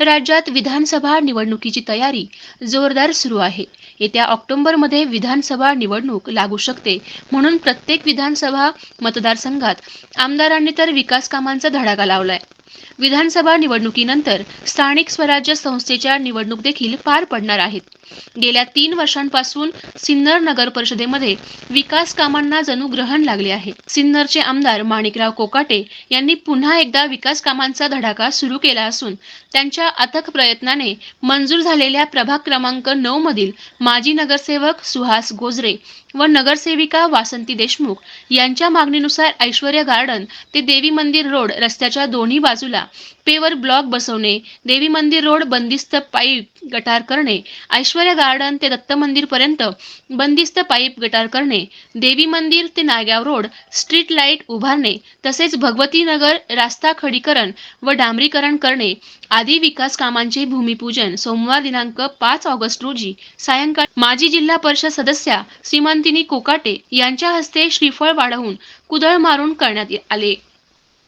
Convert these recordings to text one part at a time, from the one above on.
राज्यात विधानसभा निवडणुकीची तयारी जोरदार सुरू आहे. येत्या ऑक्टोबरमध्ये विधानसभा निवडणूक लागू शकते म्हणून प्रत्येक विधानसभा मतदारसंघात आमदारांनी तर विकास कामांचा धडाका लावलाय. विधानसभा निवडणुकीनंतर स्थानिक स्वराज्य संस्थेच्या निवडणूक देखील पार पडणार आहेत. गेल्या तीन वर्षांपासून सिन्नर नगर परिषदेमध्ये विकास कामांना जणू ग्रहण लागले आहे. सिन्नरचे आमदार माणिकराव कोकाटे यांनी पुन्हा एकदा विकास कामांचा धडाका सुरू केला असून त्यांच्या अथक प्रयत्नाने मंजूर झालेल्या प्रभाग क्रमांक नऊ मधील माजी नगरसेवक सुहास गोजरे व नगरसेविका वासंती देशमुख यांच्या मागणीनुसार ऐश्वर्या गार्डन ते देवी मंदिर रोड रस्त्याच्या दोन्ही बाजूला पेवर ब्लॉक बसवणे देवी मंदिर रोड बंदिस्त पाईप गटार करणे ऐश्वर्या गार्डन ते दत्त मंदिर पर्यंत बंदिस्त पाईप गटार करणे देवी मंदिर ते नायगाव रोड स्ट्रीट लाइट उभारणे तसेच भगवती नगर रास्ता खडीकरण व डांबरीकरण करणे आदी विकास कामांचे भूमिपूजन सोमवार दिनांक पाच ऑगस्ट रोजी सायंकाळी माजी जिल्हा परिषद सदस्या श्रीमंत सीमांतिनी कोकाटे यांच्या हस्ते श्रीफळ वाढवून कुदळ मारून करण्यात आले.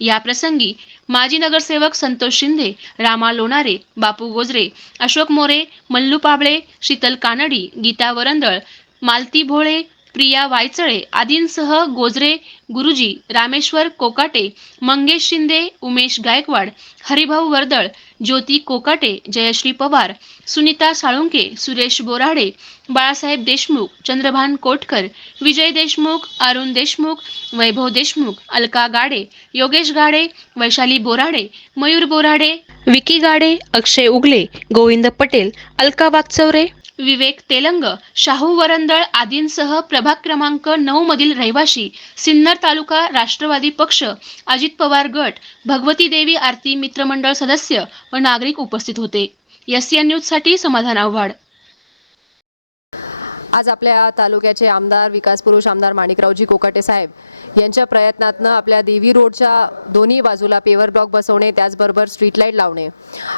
या प्रसंगी माजी नगरसेवक संतोष शिंदे रामा लोणारे बापू गोजरे अशोक मोरे मल्लू पाबळे शीतल कानडी गीता वरंदळ मालती भोळे प्रिया वायचळे आदींसह गोजरे गुरुजी रामेश्वर कोकाटे मंगेश शिंदे उमेश गायकवाड हरिभाऊ वर्दळ ज्योती कोकाटे जयश्री पवार सुनीता साळुंके सुरेश बोराडे बाळासाहेब देशमुख चंद्रभान कोटकर विजय देशमुख अरुण देशमुख वैभव देशमुख अलका गाडे योगेश गाडे वैशाली बोराडे मयूर बोराडे विकी गाडे अक्षय उगले गोविंद पटेल अलका वागचौरे विवेक तेलंग शाहू वरंदळ आदींसह प्रभाग क्रमांक नऊ मधील रहिवाशी सिन्नर तालुका राष्ट्रवादी पक्ष अजित पवार गट भगवती देवी आरती मित्रमंडळ सदस्य व नागरिक उपस्थित होते. एस एन न्यूजसाठी समाधान आव्हाड. आज आपल्या तालुक्याचे आमदार विकास पुरुष आमदार माणिकरावजी कोकाटे साहेब यांच्या प्रयत्नातनं आपल्या देवी रोडच्या दोन्ही बाजूला पेवर ब्लॉक बसवणे त्याचबरोबर स्ट्रीट लाइट लावणे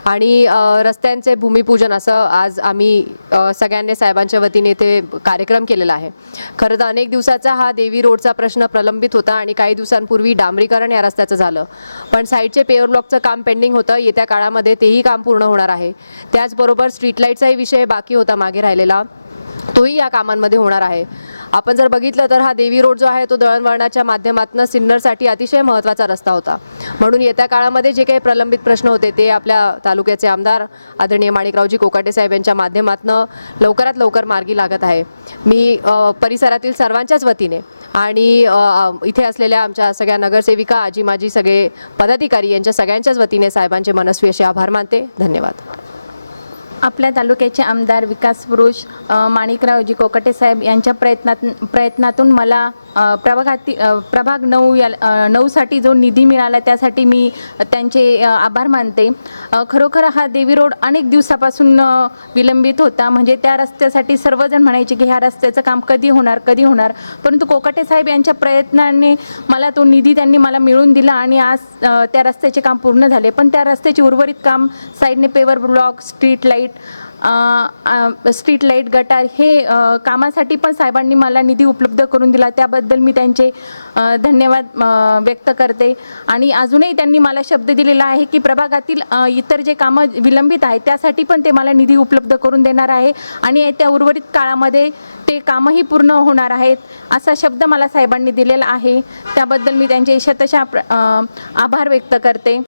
आणि रस्त्यांचे भूमिपूजन असं आज आम्ही सगळ्यांनी साहेबांच्या वतीने ते कार्यक्रम केलेला आहे. खरं तर अनेक दिवसाचा हा देवी रोडचा प्रश्न प्रलंबित होता आणि काही दिवसांपूर्वी डांबरीकरण या रस्त्याचं झालं. पण साईडचे पेवर ब्लॉकचं काम पेंडिंग होतं येत्या काळामध्ये तेही काम पूर्ण होणार आहे. त्याचबरोबर स्ट्रीट लाईटचाही विषय बाकी होता मागे राहिलेला. तोही या कामांमध्ये होणार आहे. आपण जर बघितलं तर हा देवी रोड जो आहे तो दळणवळणाच्या माध्यमातून सिन्नरसाठी अतिशय महत्त्वाचा रस्ता होता. म्हणून येत्या काळामध्ये जे काही प्रलंबित प्रश्न होते ते आपल्या तालुक्याचे आमदार आदरणीय माणिकरावजी कोकाटे साहेब यांच्या माध्यमातून लवकरात लवकर मार्गी लागत आहे. मी परिसरातील सर्वांच्याच वतीने आणि इथे असलेल्या आमच्या सगळ्या नगरसेविका आजी माजी सगळे पदाधिकारी यांच्या सगळ्यांच्याच वतीने साहेबांचे मनस्वी असे आभार मानते. धन्यवाद. आपल्या तालुक्याचे आमदार विकास पुरुष माणिकरावजी कोकटे साहेब यांच्या प्रयत्नात प्रयत्नातून मला प्रभागाती प्रभाग नऊ या नऊसाठी जो निधी मिळाला त्यासाठी मी त्यांचे आभार मानते. खरोखर हा देवी रोड अनेक दिवसापासून विलंबित होता. म्हणजे त्या रस्त्यासाठी सर्वजण म्हणायचे की ह्या रस्त्याचं काम कधी होणार कधी होणार? परंतु कोकटे साहेब यांच्या प्रयत्नाने मला तो निधी त्यांनी मला मिळवून दिला आणि आज त्या रस्त्याचे काम पूर्ण झाले. पण त्या रस्त्याचे उर्वरित काम साईडने paver block street light street light गटार हे कामासाठी पण साहेबांनी मला निधी उपलब्ध करून दिला. त्याबद्दल मी त्यांचे धन्यवाद व्यक्त करते. आणि अजूनही त्यांनी मला शब्द दिलेला आहे की प्रभागातील इतर जे कामं विलंबित आहेत त्यासाठी पण ते मला निधी उपलब्ध करून देणार आहे. आणि येत्या उर्वरित काळामध्ये ते कामही पूर्ण होणार आहेत असा शब्द मला साहेबांनी दिलेला आहे. त्याबद्दल मी त्यांचे शतशा आभार व्यक्त करते.